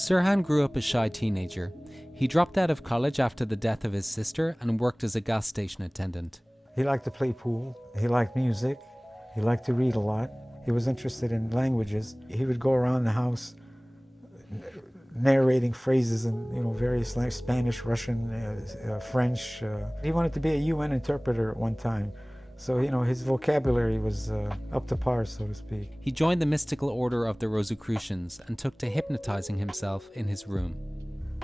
Sirhan grew up a shy teenager. He dropped out of college after the death of his sister and worked as a gas station attendant. He liked to play pool, he liked music, he liked to read a lot. He was interested in languages. He would go around the house narrating phrases in various languages, Spanish, Russian, French. He wanted to be a UN interpreter at one time. So, his vocabulary was up to par, so to speak. He joined the mystical order of the Rosicrucians and took to hypnotizing himself in his room.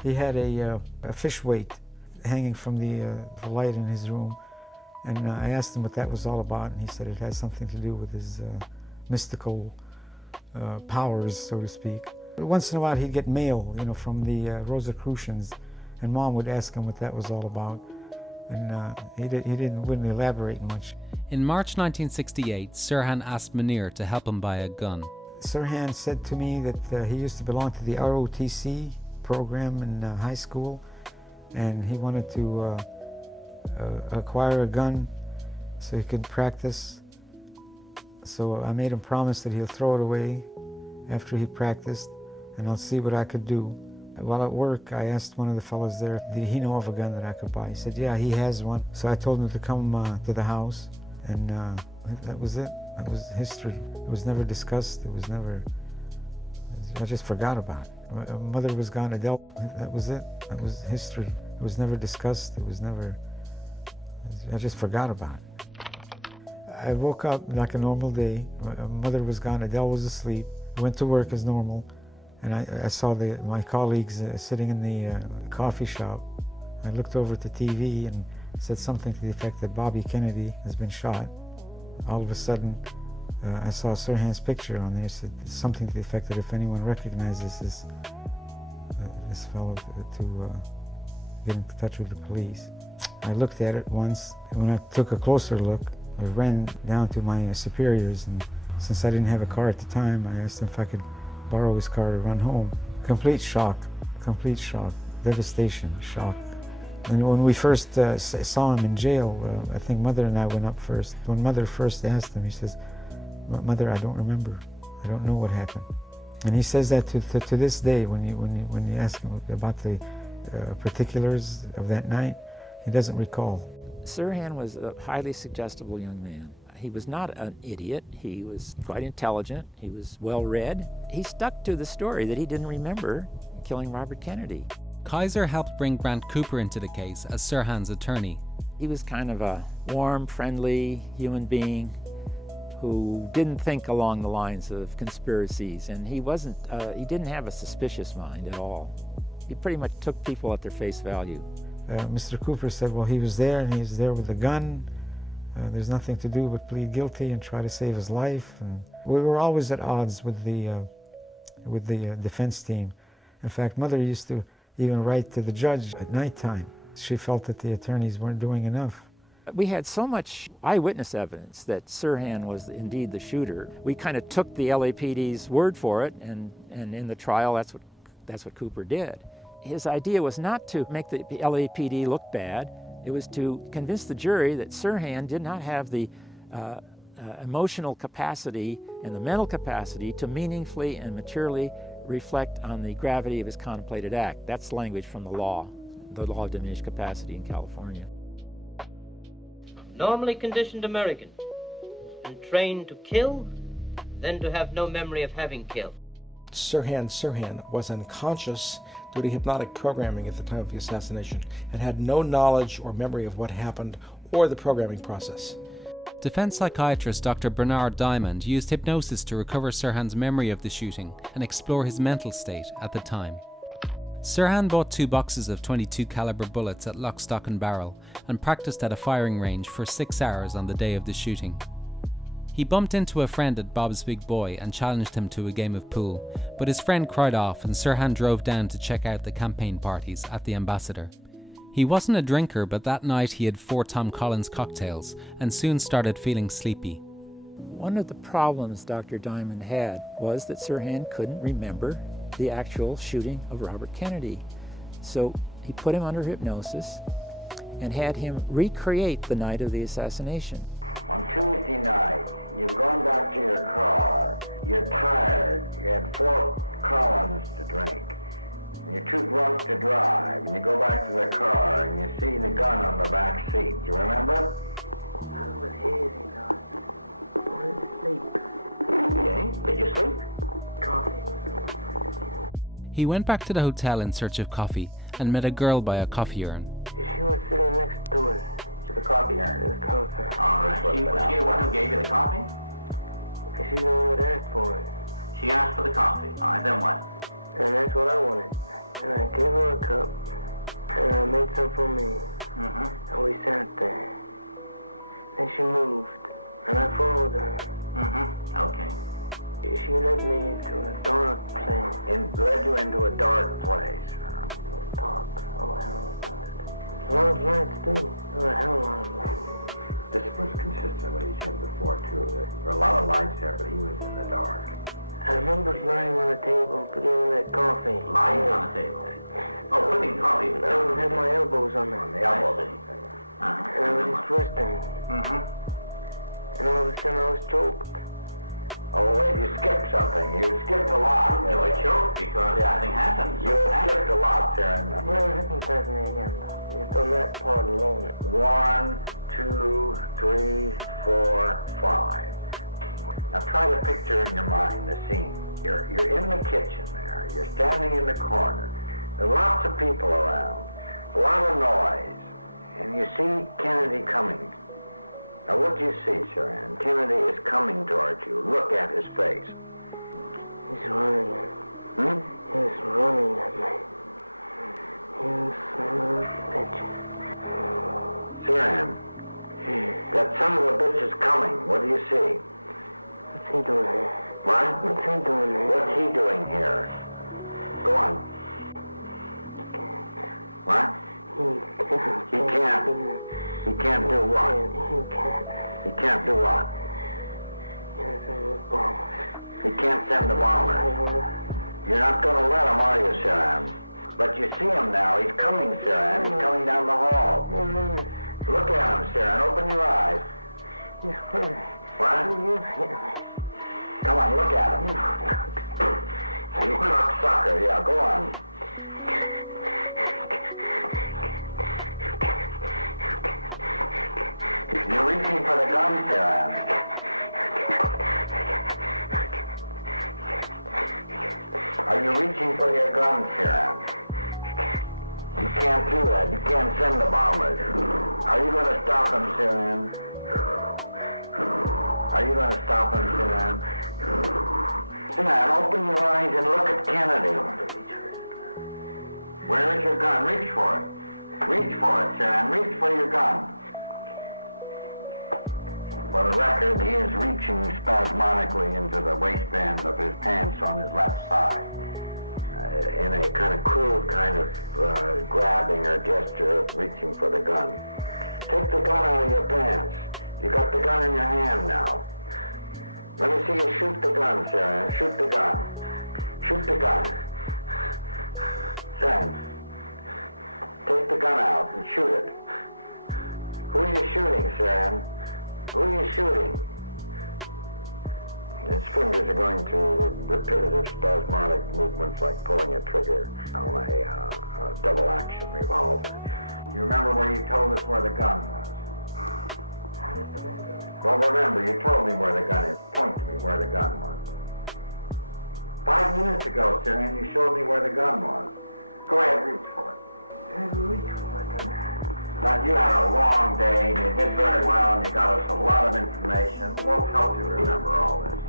He had a fish weight hanging from the light in his room, and I asked him what that was all about, and he said it has something to do with his mystical powers, so to speak. Once in a while he'd get mail, from the Rosicrucians, and Mom would ask him what that was all about, and wouldn't elaborate much. In March 1968, Sirhan asked Munir to help him buy a gun. Sirhan said to me that he used to belong to the ROTC program in high school, and he wanted to acquire a gun so he could practice. So I made him promise that he'll throw it away after he practiced, and I'll see what I could do. While at work, I asked one of the fellows there, did he know of a gun that I could buy? He said, yeah, he has one. So I told him to come to the house, and that was it. That was history. It was never discussed. I just forgot about it. Mother was gone, Adele. That was it. That was history. It was never discussed. I just forgot about it. I woke up like a normal day. Mother was gone, Adele was asleep. I went to work as normal, and I saw my colleagues sitting in the coffee shop. I looked over at the TV and said something to the effect that Bobby Kennedy has been shot. All of a sudden, I saw Sirhan's picture on there. It said something to the effect that if anyone recognizes this fellow, to get in touch with the police. I looked at it once. When I took a closer look, I ran down to my superiors, and since I didn't have a car at the time, I asked him if I could borrow his car to run home. Complete shock, devastation, shock. And when we first saw him in jail, I think Mother and I went up first. When Mother first asked him, he says, Mother, I don't remember. I don't know what happened. And he says that to this day, when you ask him about the particulars of that night, he doesn't recall. Sirhan was a highly suggestible young man. He was not an idiot. He was quite intelligent. He was well-read. He stuck to the story that he didn't remember killing Robert Kennedy. Kaiser helped bring Grant Cooper into the case as Sirhan's attorney. He was kind of a warm, friendly human being who didn't think along the lines of conspiracies, and he didn't have a suspicious mind at all. He pretty much took people at their face value. Mr. Cooper said, well, he was there, and he was there with a gun. There's nothing to do but plead guilty and try to save his life. And we were always at odds with the defense team. In fact, Mother used to even write to the judge at nighttime. She felt that the attorneys weren't doing enough. We had so much eyewitness evidence that Sirhan was indeed the shooter. We kind of took the LAPD's word for it, and in the trial, that's what Cooper did. His idea was not to make the LAPD look bad. It was to convince the jury that Sirhan did not have the emotional capacity and the mental capacity to meaningfully and maturely reflect on the gravity of his contemplated act. That's language from the law of diminished capacity in California. Normally conditioned American and trained to kill, then to have no memory of having killed. Sirhan was unconscious due to hypnotic programming at the time of the assassination and had no knowledge or memory of what happened or the programming process. Defense psychiatrist Dr. Bernard Diamond used hypnosis to recover Sirhan's memory of the shooting and explore his mental state at the time. Sirhan bought 2 boxes of .22 caliber bullets at Lock, Stock and Barrel and practiced at a firing range for 6 hours on the day of the shooting. He bumped into a friend at Bob's Big Boy and challenged him to a game of pool, but his friend cried off and Sirhan drove down to check out the campaign parties at the Ambassador. He wasn't a drinker, but that night he had 4 Tom Collins cocktails and soon started feeling sleepy. One of the problems Dr. Diamond had was that Sirhan couldn't remember the actual shooting of Robert Kennedy. So he put him under hypnosis and had him recreate the night of the assassination. On Tuesday night, you've gone back to your car, you're tired, you had 4 Collins to drink, You're too drunk to drive, and you go back to the car, and you see the gun on the back seat. Do you remember? I was hazy, though. I wanted to sleep. Okay. Did you sleep? Coffee was He went back to the hotel in search of coffee and met a girl by a coffee urn. She was sitting next to us. The coffee urn. The coffee. All right. Was she the one who gave you the coffee? She's the one that asked for it. She asked for the coffee. All right, then what? And that's what I wanted. And I gave her a cup. And I made some for me. Mm-hmm. And we sat there. Then she moved. And I followed her. Mm-hmm. Okay. She led me into a dark place. Led you into a dark place. Dark. Oh, hell, dark. A lot of lights, too. There were a hell of a lot of lights. This was consistent with what he said before, too. There were a lot of lights there, but he was in the dark. I remember lying on the table, getting that coffee. Lying on the table? Oh, putting coffee I had my elbows on it. on the elbow. And I was just resting. Mm-hmm. And all of a sudden I was choked. Oh, wait, you skipped something. You skipped a lot. You were choked because something happened. You skipped a lot, Sharon. Well, hypnotize me again, though. Just on that part alone. 1, 2, 3, 4, 5. Now try to picture in your mind the scene. You're in the kitchen there. You're standing in the corner. There are lots of people around. A lot of noise. And you see Kennedy coming. Now what do you see, Sharon? Kennedy is coming towards you. Look at his face. He's running. Hmm? He's running at me. You son of a bitch. Sharon, that son of a bitch is coming. What do you see? What's he doing here? What? What's he doing here? What's he doing here? Go on. What? He can't. He can't do what? He can't do what? He can't send the bomber. You're not going to let him, are you, Sharon? But you see him now. He's coming, Sharon. He's coming down the hall. Look at him, Sharon. Open your eyes. What? Come on, look at him. You cocksucker. Yeah, go on. You're reaching for the gun, Sharon. Are you reaching for your gun, Sharon? You can't do that. You can't send the bombers. Are you going to stop him, Sharon? Are you going to stop him, Sharon? Sharon, open your eyes and look at Kennedy. Where is your gun? Reach for it. Reach for it, Sharon. Reach for your gun. For the record, he is reaching spasmodically into the waistband of his pants on his left side in a kind of crude kind of grabbing or gesture of reaching for the gun. Take the gun out of your pants. You got the gun in your hand now. Let me see you shoot the gun, Sharon. Shoot the gun. Shoot the gun. Sharon, take the gun out and shoot it. Who are you shooting, Sharon? Who are you shooting? His fingers are going through repetitive spasmodic movements like pulling a trigger on a double-action revolver. You remember where you told us where the gun was? Well, remember, you told me where the gun is. Point to me where the gun was. 5 minutes ago, Syrian, you showed me where the gun was. Go ahead, reach for it. Reach for my gun. Now, you had a long day, and you did very well, and you got us a lot of information. We'll help you remember all this.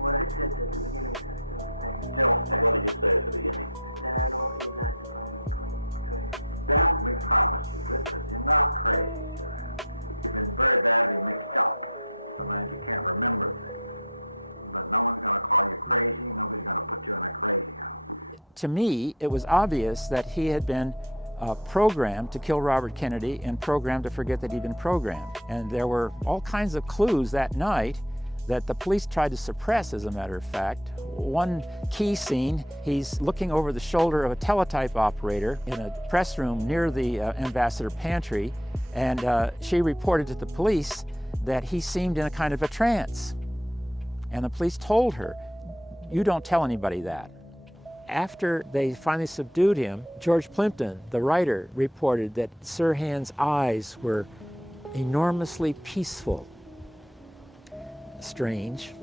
What I said at the beginning is still standing. Still standing. What did you say at the beginning? That I don't want you guys to find me crazy. That we promise you. Listen, you're not crazy, Sharon. You've been very badly mixed up. Sometimes you can't remember things. But no one's going to call you crazy. Nobody's going to put you in a crazy house. To me, it was obvious that he had been programmed to kill Robert Kennedy and programmed to forget that he'd been programmed. And there were all kinds of clues that night that the police tried to suppress, as a matter of fact. One key scene, he's looking over the shoulder of a teletype operator in a press room near the ambassador pantry, and she reported to the police that he seemed in a kind of a trance. And the police told her, "You don't tell anybody that." After they finally subdued him, George Plimpton, the writer, reported that Sirhan's eyes were enormously peaceful. Strange.